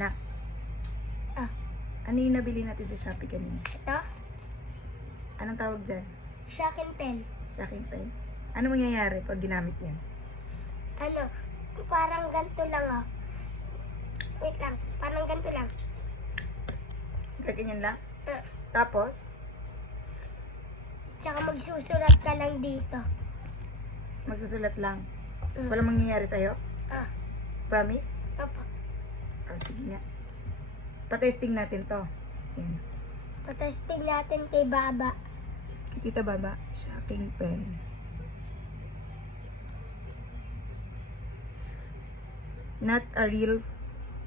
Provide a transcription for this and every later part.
Nak, Ah, ano yung nabili natin sa Shopee kanina? ito? Anong tawag dyan? Shaken pen. Shocking pen. Ano mangyayari pag ginamit yan? Ano, parang ganito lang oh. Wait lang, parang ganito lang. Gaganyan lang? Ah, Tapos, tsaka magsusulat ka lang dito. magsusulat lang. Mm. Walang mangyayari sa'yo? Ah, Promise? opo. Sige nga. Patesting natin to. Yan. Patesting natin kay Baba. Kita baba? Shocking pen. Not a real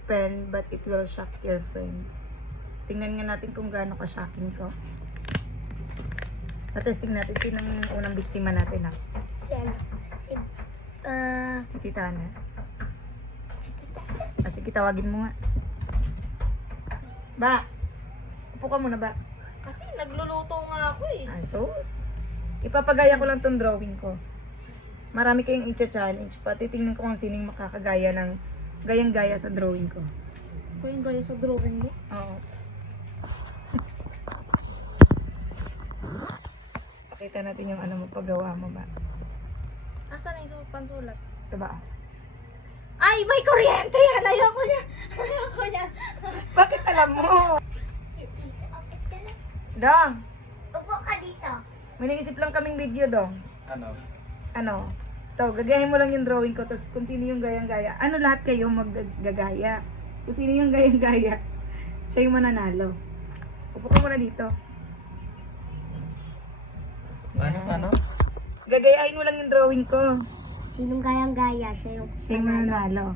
pen, but it will shock your friends. Tingnan nga natin kung gaano ka-shocking to. Patesting natin. Sinong unang biktima natin, ha? Si ano? Si Tita Ana. Si Tita. Sige, tawagin mo nga. Ba! Upo ka muna, ba? Kasi nagluluto nga ako eh. Asos. Ipapagaya ko lang tong drawing ko. Marami kayong i-challenge. Patitingnan ko kung sining makakagaya ng gayang-gaya sa drawing ko. Ako yung gaya sa drawing mo. Oo. Pakita natin yung ano mo, paggawa mo ba? Asan yung pansulat? Ito ba? Ay, may kuryente yan! Ayoko niya! Ayoko niya! Bakit alam mo? Kapit ka lang. Dong! Upo ka dito. May naisip lang kaming video, Dong. Ano? Ano? Ito, gagayahin mo lang yung drawing ko, tapos kung sino yung gayang-gaya. Ano, lahat kayo maggagaya. Kung sino yung gayang-gaya, siya yung mananalo. Upo ka muna dito. Ano? Gagayahin mo lang yung drawing ko. Sinong gayang-gaya? Siya yung Siya yung mananalo.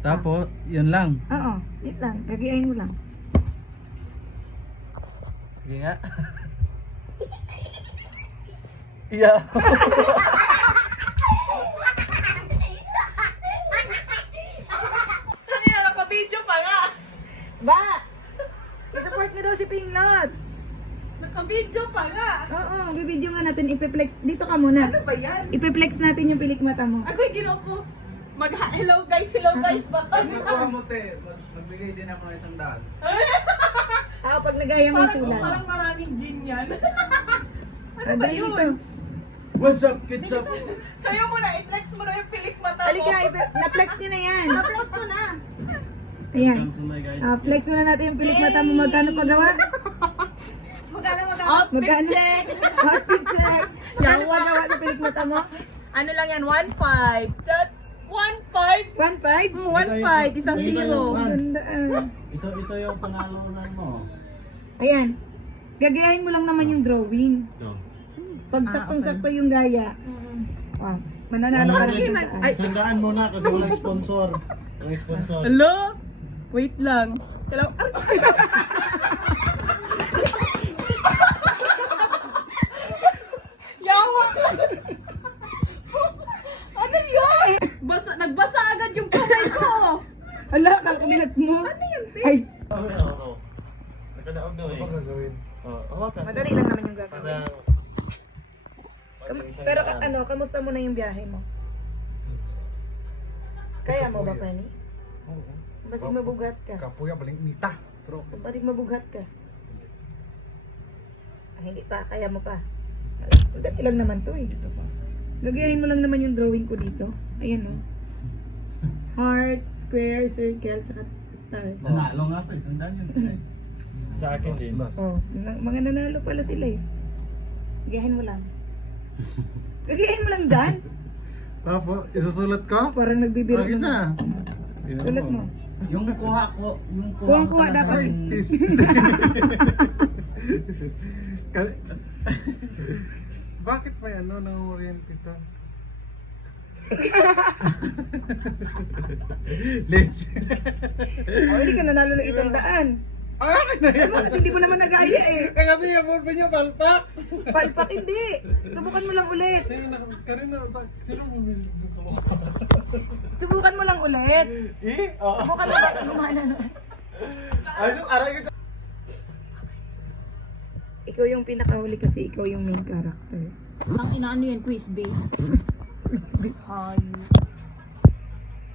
Tapos, yun lang. Oo, yun lang. Gagayahin mo lang. Sige nga. Yeah. Ano yan? Naka-video pa nga! Ba! I-support mo daw si Pinglot. Naka-video pa nga! Oo, bibidyo nga natin. Ipiplex. Dito ka muna. Ano ba yan? Ipiplex natin yung pilik mata mo. Ako yung ginawa ko. Hello guys, baka. mo, te. Magbigay din ako ng 100. Pag nagaya mo yung sulat. Parang maraming gin yan. Ano ba yun? Ito. What's up, kids up? Sa'yo mo na, i-flex mo na yung pilik mata mo. Halika, na-flex nyo na yan. Na-flex mo na. Ayan. Guys. Flex muna natin yung pilik mata mo. Magkano pagawa? Outfit Magkano? check. Outfit check. Magkano pagawa sa pilik mata mo? Ano lang yan, 1.5. 1.5? 1.5? 1.5, isang zero. Gandaan. Ito yung panalunan mo. Ayan. Gagayahin mo lang naman yung drawing. Ito. Pag saktong-sakto yung gaya. Mananalo ka rin sa Ay. Sandaan muna kasi walang sponsor. Walang sponsor. Hello? Wait lang. Hello? Yawa! Ano yun? Nagbasa agad yung kamay ko. Hala, kakuminat mo. Ano yun, Ay, Nakadaog daw eh. Ano gagawin? madali lang naman yung gagawin. Pero kamusta mo na yung biyahe mo? Kaya mo ba, Prani? Oo. Basig mabugat ka. Kapuya, baling mita. Pero, Basig mabugat ka. Hindi pa, kaya mo pa. Dati lang naman to eh. ito pa. Gagayahin mo lang naman yung drawing ko dito. Ayan o. Heart, square, circle, tsaka star. Nanalo nga pa, sandaan yun. Sa akin din. Oh, mga nanalo pala sila eh. Gagayahin mo lang. Gagayahin mo lang dyan. Tapos, isusulat ko? Parang nagbibiro Lagi naman. na. Sulat mo. Yung kuha ko, Kuha dapat. Bakit pa yan, no? Nang-oriente ito. Let's. Hindi ka nanalo ng 100. Bakit hindi mo naman nagaya eh? Kasi yung ballpen niya, palpak. Palpak hindi. Subukan mo lang ulit. Karina, sino bumili? Subukan mo lang ulit. Oo. Subukan mo lang. Gumana na. Aray ko. Ikaw yung pinakahuli kasi ikaw yung main character. Ang inaano yan, quiz base.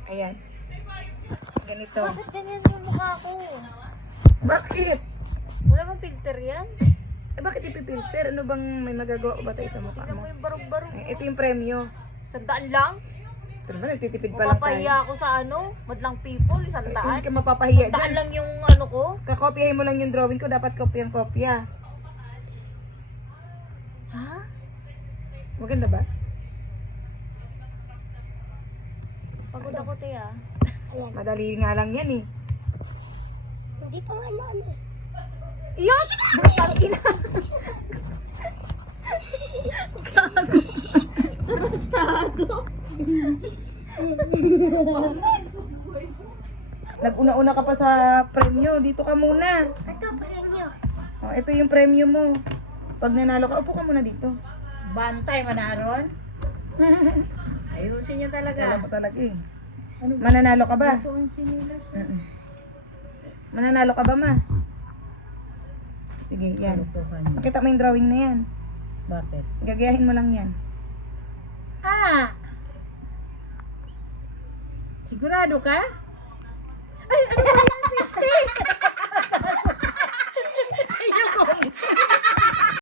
Ayan. Ganito. Bakit ganyan yung mukha ko? Bakit? Wala bang filter yan? Eh, bakit ipipilter? Ano bang may magagawa ba tayo sa mukha Tignan mo? mo yung barog-barog. Eh, ito yung premyo. Sandaan lang? Ito naman, nagtitipid pa lang tayo. Mapapahiya ako sa ano? Madlang people, Hindi sandaan. ka mapapahiya Sandaan dyan. lang yung ano ko. Kakopyahin mo lang yung drawing ko. Dapat kopyang-kopya. Ha? Maganda ba? Pagod ako, Tia. Ayan. Madali nga lang yan eh. Hindi pa nga na ano. Iyan! Ina! Gago. Tarantado. Nag-una-una ka pa sa premyo. Dito ka muna. Ito, premyo. Oh, ito yung premyo mo. Pag nanalo ka, upo ka muna dito. Bantay, manaron. Ayusin niyo Alam talaga. mo talaga eh. Mananalo ka ba? Ito ang sinilas. Mm-mm. Mananalo ka ba, ma? Sige, yan. Makita mo yung drawing na yan. Bakit? Gagayahin mo lang yan. Ah! Sigurado ka? Ay, ano ba yung mistake?